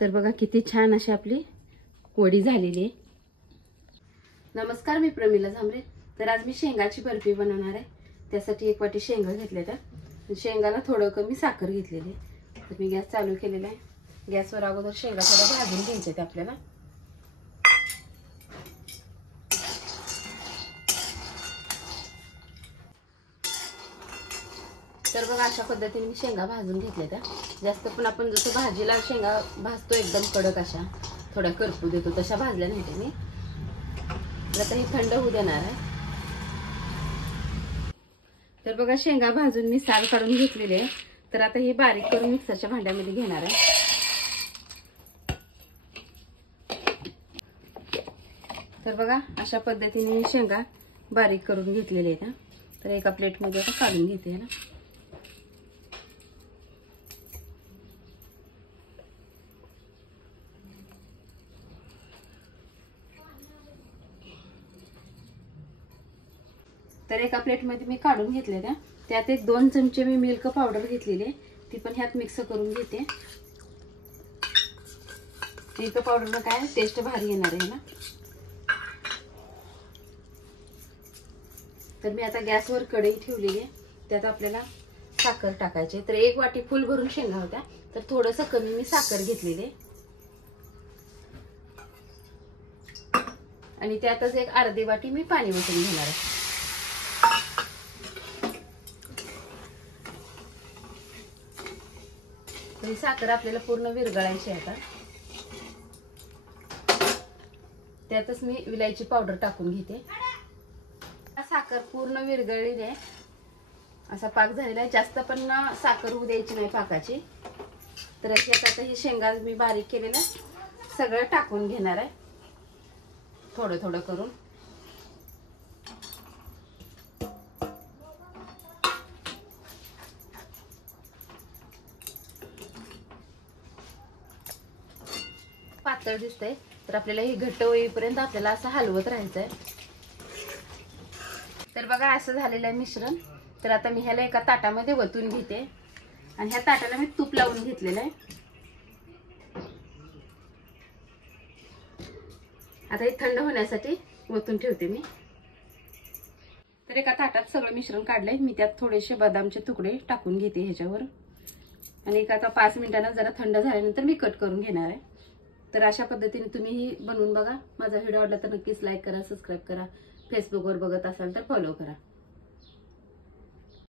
तर बघा किती छान अशी आपली वडी झालेली आहे। नमस्कार, मी प्रमिला झांबरे। तर आज मी शेंगाची बर्फी बनवणार आहे। त्यासाठी 1 वाटी शेंगा घेतलेल्या, शेंगाला थोडं कमी साखर घेतलेली। तर मी गॅस चालू केलेला आहे। गॅसवर अगोदर शेंगा थोडं भाजून घ्यायचे ते आपल्याला। तर बघा अशा पद्धतीने मी शेंगा भाजून घेतल्या त्या। जास्त पण आपण जसं भाजीला शेंगा भाजतो एकदम कडक अशा थोड्या करपू देतो तशा भाजल्या नाही मी। आता ही थंड होऊ देणार आहे। तर बघा शेंगा भाजून मी साल काढून घेतलेली आहे। तर आता ही बारीक करून मिक्सरच्या भांड्यामध्ये घेणार आहे। तर बघा अशा पद्धतीने मी शेंगा बारीक करून घेतलेल्या आहेत। तर एका प्लेटमध्ये आता काढून घेते ना। तर एका प्लेटमध्ये मी काढून घेतलेल्या, त्यात 1-2 चमचे मी मिल्क पावडर घेतलेली, ती पण ह्यात मिक्स करून घेते। मिल्क पावडरनं काय टेस्ट भारी येणार आहे ना। तर मी आता गॅसवर कढई ठेवलेली आहे, त्यात आपल्याला साखर टाकायची। तर 1 वाटी फुल भरून शेंगा होत्या, तर थोडंसं कमी मी साखर घेतलेली आणि त्यातच 1 अर्धी वाटी मी पाणी ओतून घेणार आहे। ही साखर आपल्याला पूर्ण विरघळायची आहे। आता त्यातच मी विलायची पावडर टाकून घेते। साखर पूर्ण विरघळलेली आहे, असा पाक झालेला आहे। जास्त पण साखर होऊ द्यायची नाही पाकाची। तर आता ही शेंगा मी बारीक केलेलं सगळं टाकून घेणार आहे, थोडं थोडं करून। पातळ दिसतंय, तर आपल्याला हे घट्ट होईपर्यंत आपल्याला असं हलवत राहायचंय। तर बघा असं झालेलं आहे मिश्रण। तर आता मी ह्याला एका ताटामध्ये वतून घेते आणि ह्या ताटाला मी तूप लावून घेतलेलं आहे। आता हे थंड होण्यासाठी वतून ठेवते मी। तर एका ताटात सगळं मिश्रण काढलंय मी, त्यात थोडेसे बदामचे तुकडे टाकून घेते ह्याच्यावर आणि आता 5 मिनिटांना जरा थंड झाल्यानंतर मी कट करून घेणार आहे। तर अशा पद्धतीने तुम्हीही बनवून बघा। माझा व्हिडिओ आवडला तर नक्कीच लाईक करा, सबस्क्राईब करा। फेसबुकवर बघत असाल तर फॉलो करा।